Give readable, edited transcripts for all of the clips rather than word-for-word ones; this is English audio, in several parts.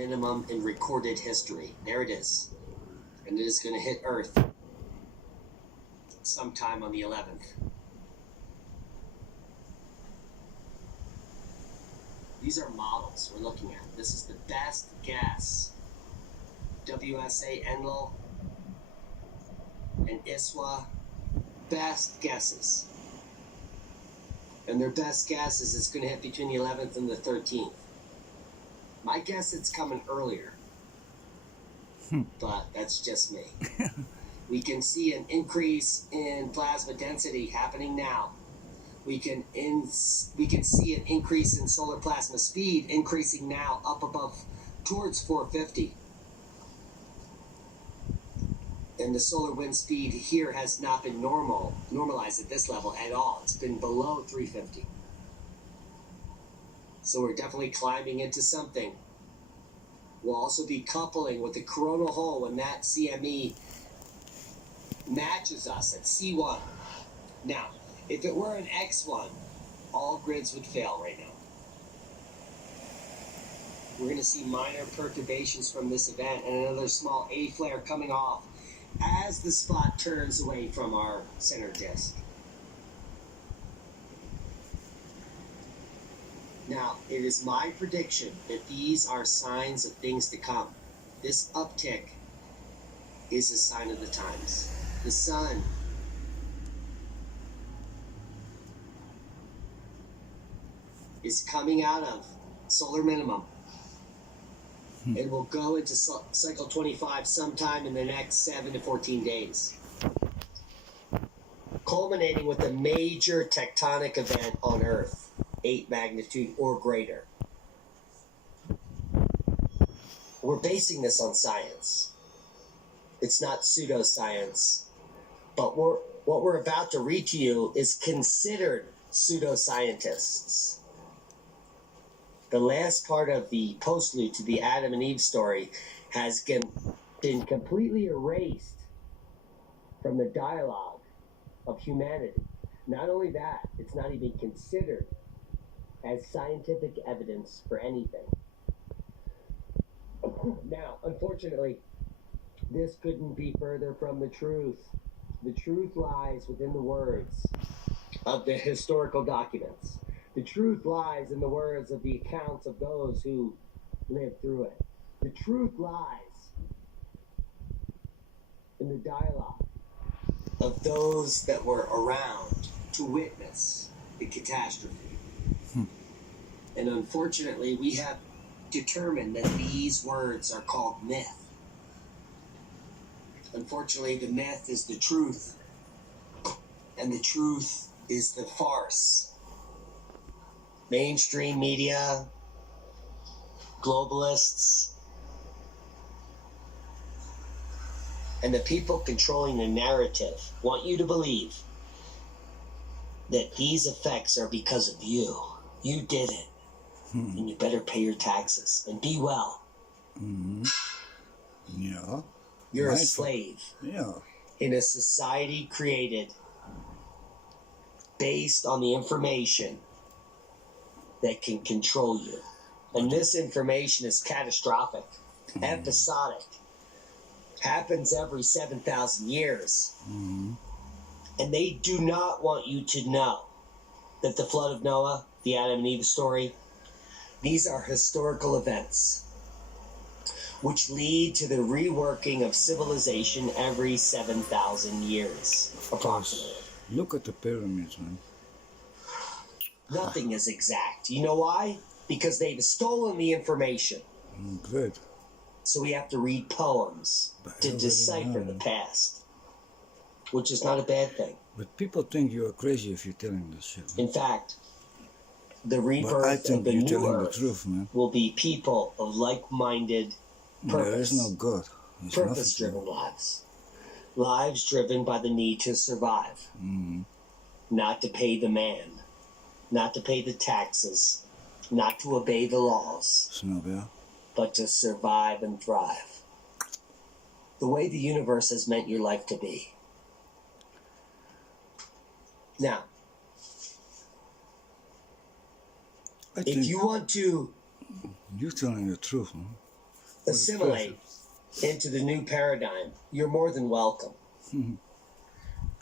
minimum in recorded history. There it is. And it is going to hit Earth sometime on the 11th. These are models we're looking at. This is the best guess. WSA, Enlil, and ISWA, best guesses. And their best guess is it's going to hit between the 11th and the 13th. My guess it's coming earlier. But that's just me. We can see an increase in plasma density happening now. We can see an increase in solar plasma speed increasing now up above towards 450. And the solar wind speed here has not been normalized at this level at all. It's been below 350. So we're definitely climbing into something. We'll also be coupling with the coronal hole when that CME matches us at C1. Now, if it were an X1, all grids would fail right now. We're going to see minor perturbations from this event and another small A flare coming off as the spot turns away from our center disk. Now, it is my prediction that these are signs of things to come. This uptick is a sign of the times. The sun is coming out of solar minimum. It will go into cycle 25 sometime in the next 7 to 14 days, culminating with a major tectonic event on Earth, 8 magnitude or greater. We're basing this on science. It's not pseudoscience, but what we're about to read to you is considered pseudoscientists. The last part of the postlude to the Adam and Eve story has been completely erased from the dialogue of humanity. Not only that, it's not even considered as scientific evidence for anything. Now, unfortunately, this couldn't be further from the truth. The truth lies within the words of the historical documents. The truth lies in the words of the accounts of those who lived through it. The truth lies in the dialogue of those that were around to witness the catastrophe. And unfortunately, we have determined that these words are called myth. Unfortunately, the myth is the truth, and the truth is the farce. Mainstream media, globalists, and the people controlling the narrative want you to believe that these effects are because of you. You did it. And you better pay your taxes and be well. Yeah. You're a slave. Yeah. In a society created based on the information that can control you. And this information is catastrophic, episodic, happens every 7,000 years. And they do not want you to know that the flood of Noah, the Adam and Eve story, these are historical events which lead to the reworking of civilization every 7,000 years, approximately. Look at the pyramids, man. Nothing is exact. You know why? Because they've stolen the information. Good. So we have to read poems to decipher the past, which is not a bad thing. But people think you are crazy if you're telling this shit. In fact, the rebirth But I think of the you're new telling earth the truth, man. will be people of like-minded purpose. There is no God. There's Purpose-driven lives. Lives driven by the need to survive. Not to pay the man. Not to pay the taxes. Not to obey the laws. Snap, yeah? But to survive and thrive. The way the universe has meant your life to be. Now, if you want to... You're telling the truth, man. assimilate into the new paradigm, you're more than welcome.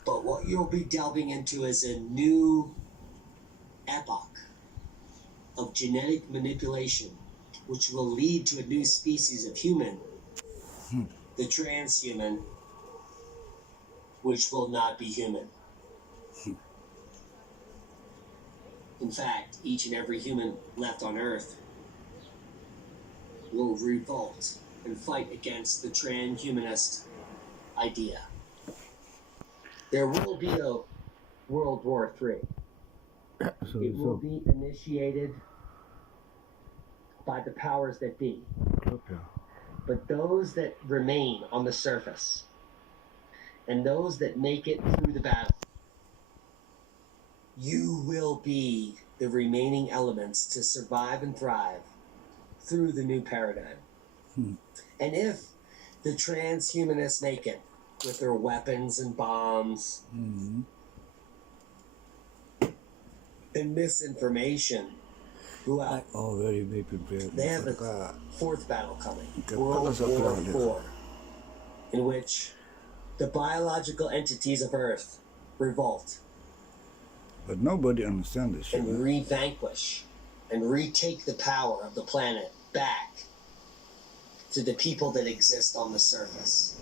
But what you'll be delving into is a new epoch of genetic manipulation, which will lead to a new species of human, the transhuman, which will not be human. In fact, each and every human left on Earth will revolt and fight against the transhumanist idea. There will be a World War III. It will be initiated by the powers that be. Okay. But those that remain on the surface and those that make it through the battle, you will be the remaining elements to survive and thrive through the new paradigm. And if the transhumanists make it with their weapons and bombs and misinformation, well, Already be prepared. they have a fourth battle coming, World War IV, in which the biological entities of Earth revolt But nobody understands this shit. and re-vanquish and retake the power of the planet back to the people that exist on the surface.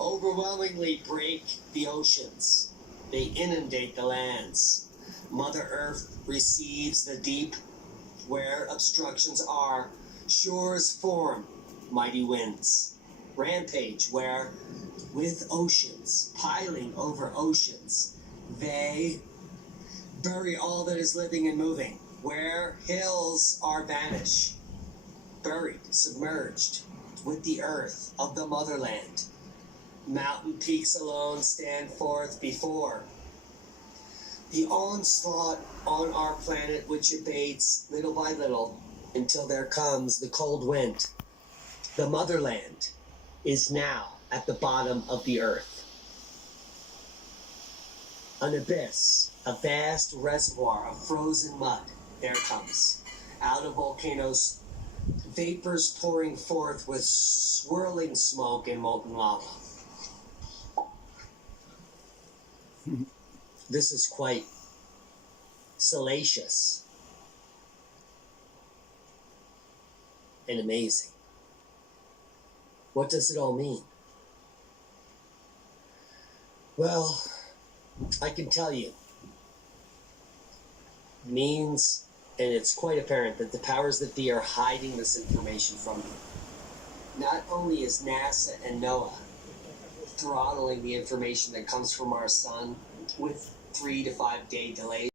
Overwhelmingly break the oceans. They inundate the lands. Mother Earth receives the deep. Where obstructions are, shores form mighty winds. Rampage where, with oceans piling over oceans, they bury all that is living and moving. Where hills are vanished, buried, submerged with the earth of the motherland. Mountain peaks alone stand forth before the onslaught on our planet, which abates little by little until there comes the cold wind. The motherland is now at the bottom of the earth. An abyss, a vast reservoir of frozen mud. There comes. Out of volcanoes, vapors pouring forth with swirling smoke and molten lava. This is quite salacious and amazing. What does it all mean? Well, I can tell you. It means, and it's quite apparent, that the powers that be are hiding this information from you. Not only is NASA and NOAA throttling the information that comes from our sun with 3 to 5 day delays,